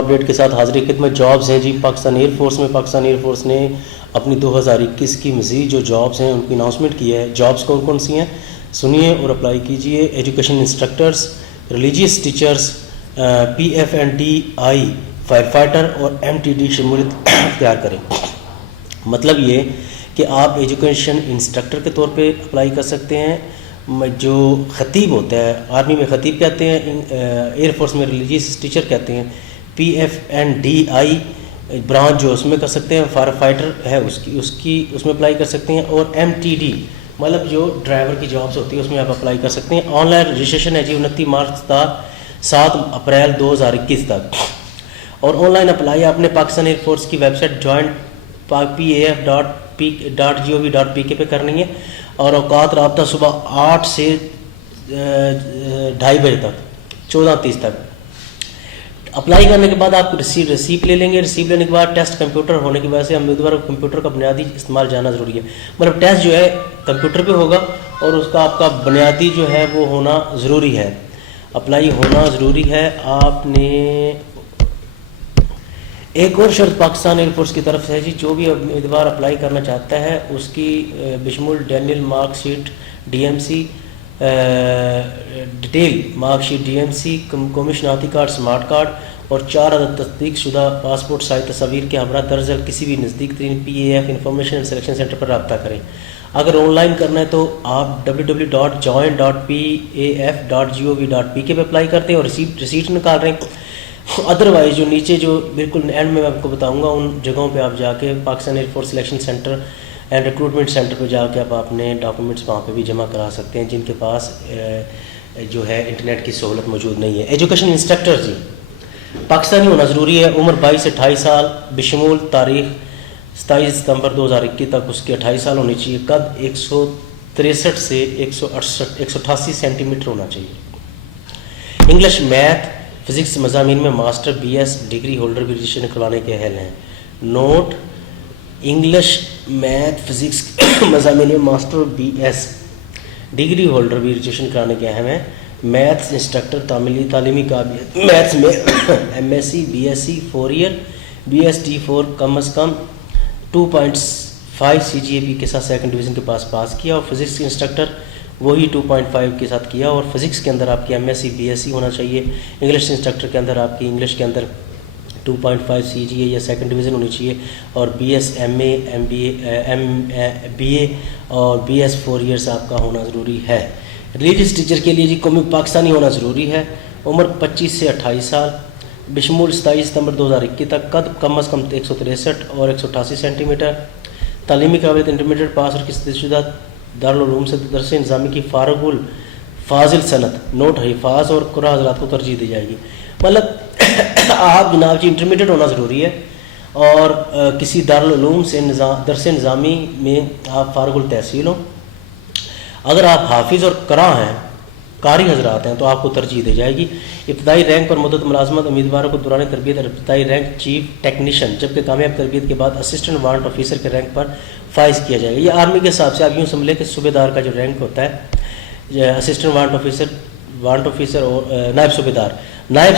Job that کے ساتھ حاضری خدمت جابز ہیں جی پاکستان ایئر فورس میں. پاکستان ایئر فورس نے اپنی 2021 کی مزید جو جابز ہیں ان کی اناؤنسمنٹ کی ہے. جابز کون کون سی ہیں سنیے اور اپلائی کیجئے. Education instructors, religious teachers, PF&DI fire fighter اور MTD شمولیت اختیار کریں. مطلب یہ کہ آپ ایجوکیشن انسٹرکٹر کے طور پہ اپلائی کر سکتے ہیں. جو خطیب ہوتا ہے, آرمی میں خطیب کہتے ہیں, ایئر فورس میں ریلیجیس ٹیچر کہتے ہیں. PF&DI برانچ جو اس میں کر سکتے ہیں, فائر فائٹر ہے اس میں اپلائی کر سکتے ہیں. اور MTD مطلب جو ڈرائیور کی جابس ہوتی ہے اس میں آپ اپلائی کر سکتے ہیں. آن لائن رجسٹریشن ہے جی 29 مارچ تا 7 اپریل 2021 تک. اور آن لائن اپلائی آپ نے پاکستان ایئر فورس کی ویب سائٹ joint.paf.gov.pk پہ کرنی ہے. اور اوقات رابطہ صبح 8 سے 2:30 بجے تک 14:30 تک. اپلائی کرنے کے بعد آپ ریسیپ لے لیں گے. ریسیپ لینے کے بعد ٹیسٹ کمپیوٹر ہونے کی وجہ سے امیدوار کو کمپیوٹر کا بنیادی استعمال جانا ضروری ہے. مطلب ٹیسٹ جو ہے کمپیوٹر پہ ہوگا اور اس کا آپ کا بنیادی جو ہے وہ ہونا ضروری ہے, اپلائی ہونا ضروری ہے. آپ نے ایک اور شرط پاکستان ایئر فورس کی طرف سے ہے جی, جو بھی امیدوار اپلائی کرنا چاہتا ہے اس کی بشمول Daniel mark sheet DMC, detail mark sheet DMC, قومی شناختی کارڈ, اسمارٹ کارڈ اور 4 عدد تصدیق شدہ پاسپورٹ سائز تصاویر کے ہمراہ درج کسی بھی نزدیک ترین PAF information and selection centre پر رابطہ کریں. اگر آن لائن کرنا ہے تو آپ www.joint.paf.gov.pk پہ اپلائی کرتے ہیں اور ریسیٹ نکال رہے ہیں. ادروائز جو نیچے جو بالکل اینڈ میں آپ کو بتاؤں گا ان جگہوں پہ آپ جا کے Pakistan air force selection centre and recruitment centre پہ جا کے آپ اپنے ڈاکومنٹس وہاں پہ بھی جمع کرا سکتے ہیں جن کے پاس جو ہے انٹرنیٹ کی سہولت موجود نہیں ہے. ایجوکیشن انسٹرکٹر جی پاکستانی ہونا ضروری ہے. عمر 22 سے 28 سال بشمول تاریخ 27 ستمبر 2021 تک اس کے 28 سال ہونی چاہیے. قد 163 سے 188 سینٹی میٹر ہونا چاہیے. انگلش, میتھ, فزکس مضامین میں ماسٹر BS ڈگری ہولڈر بھی رجسٹریشن کروانے کے اہل ہیں. نوٹ, انگلش, میتھ, فزکس مضامین میں ماسٹر BS ڈگری ہولڈر بھی رجسٹریشن کرانے کے اہم ہیں. میتھس انسٹرکٹر تعلیمی قابلیت میتھس میں MSc BSc 4 ایئر BST4 کم از کم 2.5 CGPA کے ساتھ سیکنڈ ڈویژن کے پاس کیا. اور فزکس انسٹرکٹر وہی 2.5 کے ساتھ کیا. اور فزکس کے اندر آپ کی MSc BSc ہونا چاہیے. انگلش انسٹرکٹر کے اندر آپ کی انگلش کے اندر 2.5 CGA یا سیکنڈ ڈویژن ہونی چاہیے. اور BS MA BA اور BS 4 ایئرس آپ کا ہونا ضروری ہے. ریلیجیس ٹیچر کے لیے جی قومی پاکستانی ہونا ضروری ہے. عمر 25 سے 28 سال بشمول 27 ستمبر 2021 تک. قد کم از کم 163 اور 188 سینٹی میٹر. تعلیمی قابلیت انٹرمیڈیٹ پاس اور کسی شدہ دارالعلوم سے درس نظامی کی فارغ الفاضل صنعت. نوٹ, حفاظ اور قرآن حضرات کو ترجیح دی جائے گی. مطلب آپ جناب جی انٹرمیڈیٹ ہونا ضروری ہے اور کسی دارالعلوم سے درس نظامی میں آپ فارغ التحصیل ہوں. اگر آپ حافظ اور قاری حضرات ہیں تو آپ کو ترجیح دی جائے گی. ابتدائی رینک پر مدت ملازمت امیدواروں کو دوران تربیت اور ابتدائی رینک چیف ٹیکنیشین جبکہ کامیاب تربیت کے بعد اسسٹنٹ وارنٹ آفیسر کے رینک پر فائز کیا جائے گا. یہ آرمی کے حساب سے آپ یوں سمجھ لیں کہ صوبے دار کا جو رینک ہوتا ہے اسسٹنٹ وارنٹ آفیسر اور نائب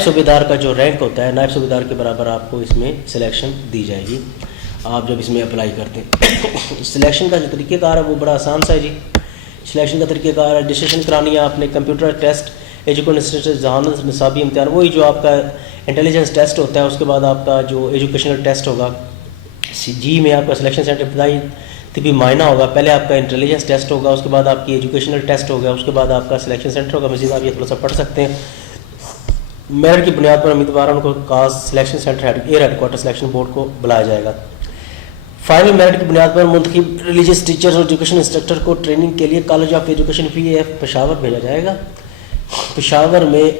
صوبے دار کا جو رینک ہوتا ہے نائب صوبے دار کے برابر آپ کو اس میں سلیکشن دی جائے گی آپ جب اس میں اپلائی کرتے ہیں. سلیکشن کا جو طریقہ کار ہے وہ بڑا آسان سا ہے جی. سلیکشن کا طریقہ کار ہے, رجسٹریشن کرانی ہے آپ نے, کمپیوٹر ٹیسٹ, ایجوکیشن ذہانت نصابی امتحان, وہی جو آپ کا انٹیلیجنس ٹیسٹ ہوتا ہے. اس کے بعد آپ کا جو ایجوکیشنل ٹیسٹ ہوگا جی میں آپ کا سلیکشن سینٹر ابتدائی طبی معائنہ ہوگا. پہلے آپ کا انٹیلیجنس ٹیسٹ ہوگا, اس کے بعد آپ کی ایجوکیشنل ٹیسٹ ہوگا, اس کے بعد آپ کا سلیکشن سینٹر ہوگا. مزید آپ یہ تھوڑا سا پڑھ سکتے ہیں. میرٹ کی بنیاد پر امیدواروں کو کاز selection centre air headquarter selection board کو بلایا جائے گا. فائنل میرٹ کی بنیاد پر منتخب ریلیجیس ٹیچرز اور ایجوکیشن انسٹرکٹر کو ٹریننگ کے لیے college of education PAF Peshawar بھیجا جائے گا. پشاور میں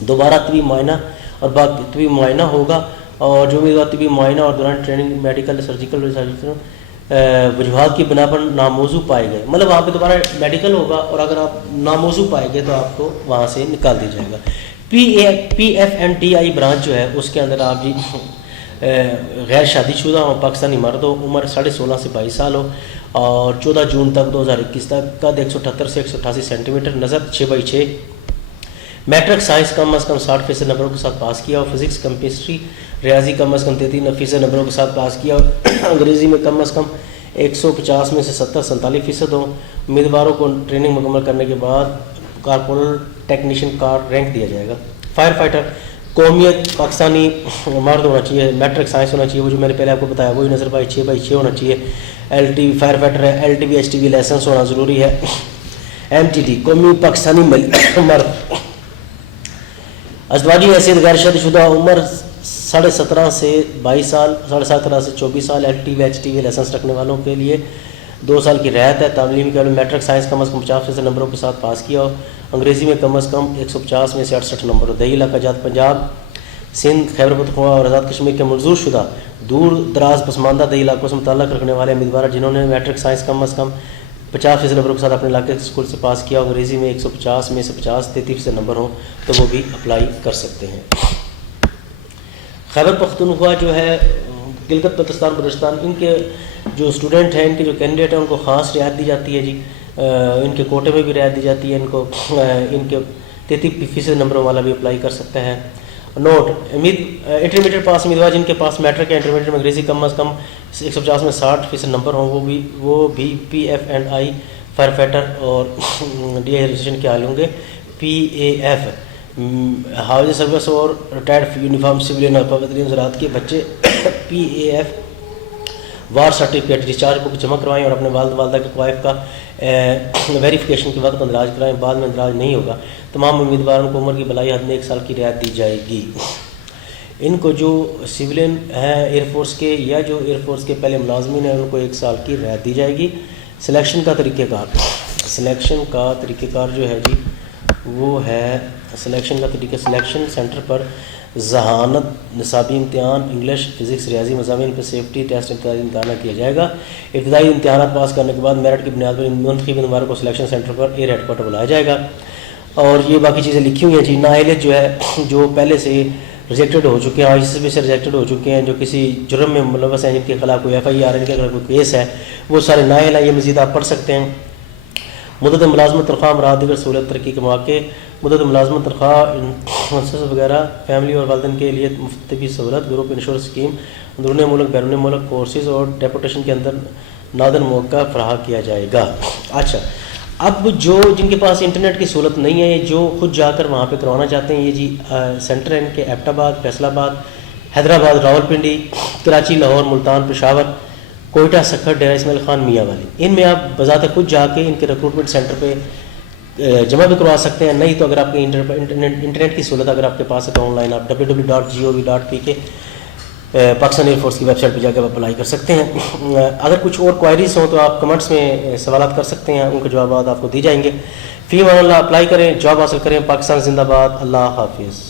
دوبارہ طبی معائنہ اور باقی طبی معائنہ ہوگا. اور جو بھی طبی معائنہ اور دوران ٹریننگ میڈیکل سرجیکل وجوہات کی بنا پر ناموضوع پائے گئے, مطلب وہاں پہ دوبارہ میڈیکل ہوگا اور اگر آپ ناموضوع پائے گئے تو آپ کو وہاں سے نکال دیا جائے گا. PF&DI برانچ جو ہے اس کے اندر آپ جی غیر شادی شدہ ہو, پاکستانی مرد ہو, عمر 16.5 سے 22 سال ہو اور 14 جون تک 2021 تک. قد 178 سے 188 سینٹی میٹر. نظر 6x6. میٹرک سائنس کم از کم 60% نمبروں کے ساتھ پاس کیا ہو, فزکس کیمسٹری ریاضی کم از کم 33% نمبروں کے ساتھ پاس کیا ہو, انگریزی میں کم از کم 150 میں سے 47% ہوں. امیدواروں کو ٹریننگ مکمل کرنے کے بعد کارپورل ٹیکنیشین کا رینک دیا جائے گا. فائر فائٹر قومیت پاکستانی مرد ہونا چاہیے, میٹرک سائنس ہونا چاہیے, وہ جو میں نے پہلے آپ کو بتایا وہی نظر پائی 6/6 ہونا چاہیے. ایل ٹی فائر فائٹر ہے, LTV HTV لائسنس ہونا ضروری ہے. MTD قومی پاکستانی مرد, ازدواجی حیثیت غیر شادی شدہ, عمر 17.5 سے 22 سال, 17.5 سے 24 سال. LTV HTV لائسنس رکھنے والوں کے لیے 2 سال کی رعایت ہے. تعلیمی کے میٹرک سائنس کم از کم 50% نمبروں کے ساتھ پاس کیا ہو, انگریزی میں کم از کم 150 میں سے 68 نمبر ہو. دیہی علاقہ جات پنجاب, سندھ, خیبر پختونخوا اور آزاد کشمیر کے منظور شدہ دور دراز پسماندہ دیہی علاقوں سے متعلق رکھنے والے امیدوار جنہوں نے میٹرک سائنس کم از کم 50% نمبروں کے ساتھ اپنے علاقے کے اسکول سے پاس کیا, انگریزی میں 150 میں سے 33% نمبر ہوں تو وہ بھی اپلائی کر سکتے ہیں. خیبر پختونخوا جو ہے, گلگت بلتستان بلوچستان, ان کے جو اسٹوڈنٹ ہیں, ان کے جو کینڈیڈیٹ ہیں ان کو خاص رعایت دی جاتی ہے جی. ان کے کوٹے میں بھی رعایت دی جاتی ہے, ان کے 33% نمبروں والا بھی اپلائی کر سکتا ہے. نوٹ, انٹرمیڈیٹ پاس امیدوار جن کے پاس میٹرک یا انٹرمیڈیٹ میں انگریزی کم از کم 150 میں 60% نمبر ہوں وہ بھی PF&I فائر فائٹر اور DI رجسٹریشن کے حال ہوں گے. PAF حافظ سروس اور ریٹائرڈ یونیفارم سویلین اور پابندی زراعت کے بچے PAF وار سرٹیفکیٹ ڈسچارج بک جمع کروائیں اور اپنے والد والدہ کے کوائف کا ویریفیکیشن کے وقت اندراج کرائیں, بعد میں اندراج نہیں ہوگا. تمام امیدواروں کو عمر کی بلائی حد میں 1 سال کی رعایت دی جائے گی. ان کو جو سویلین ہیں ایئر فورس کے یا جو ایئر فورس کے پہلے ملازمین ہیں ان کو 1 سال کی رعایت دی جائے گی. سلیکشن کا طریقہ کار جو ہے جی وہ ہے سلیکشن سینٹر پر ذہانت نصابی امتحان, انگلش, فزکس, ریاضی مضامین پر سیفٹی ٹیسٹ امتحان کیا جائے گا. ابتدائی امتحانات پاس کرنے کے بعد میرٹ کی بنیاد پر منتخب امیدواروں کو سلیکشن سینٹر پر ایئر ہیڈ کوارٹر بلایا جائے گا. اور یہ باقی چیزیں لکھی ہوئی ہیں جی. نااہلیت جو ہے جو پہلے سے ریجیکٹڈ ہو چکے ہیں, ICSB سے ریجیکٹڈ ہو چکے ہیں, جو کسی جرم میں ملوث ہیں, جن کے خلاف کوئی FIR, ان کے خلاف کوئی کیس ہے, وہ سارے نااہل ہیں. یہ مزید آپ پڑھ سکتے ہیں. مدت ملازمت تنخواہ امراض دیگر سہولت ترقی کے مواقع, مدت ملازمت تنخواہ انشورنس وغیرہ, فیملی اور والدین کے لیے مفت طبی سہولت, گروپ انشورنس اسکیم, اندرون ملک بیرون ملک کورسز اور ڈیپوٹیشن کے اندر نادر موقع فراہم کیا جائے گا. اچھا, اب جن کے پاس انٹرنیٹ کی سہولت نہیں ہے, جو خود جا کر وہاں پہ کروانا چاہتے ہیں, یہ جی سینٹر ہے ان کے ایبٹ آباد, فیصل آباد, حیدرآباد, راولپنڈی, کراچی, لاہور, ملتان, پشاور, کوئٹہ, سکھر, ڈیرہ اسماعیل خان, میاں والی. ان میں آپ بذات خود جا کے ان کے ریکروٹمنٹ سینٹر پہ جمع بھی کروا سکتے ہیں. نہیں تو اگر آپ کی انٹرنیٹ کی سہولت اگر آپ کے پاس ہے تو آن لائن آپ www.gov.pk پاکستان ایئر فورس کی ویب سائٹ پہ جا کے اپلائی کر سکتے ہیں. اگر کچھ اور کوائریز ہوں تو آپ کمنٹس میں سوالات کر سکتے ہیں, ان کے جوابات آپ کو دی جائیں گے. فی امان اللہ, اپلائی کریں, جاب حاصل کریں. پاکستان زندہ باد. اللہ حافظ.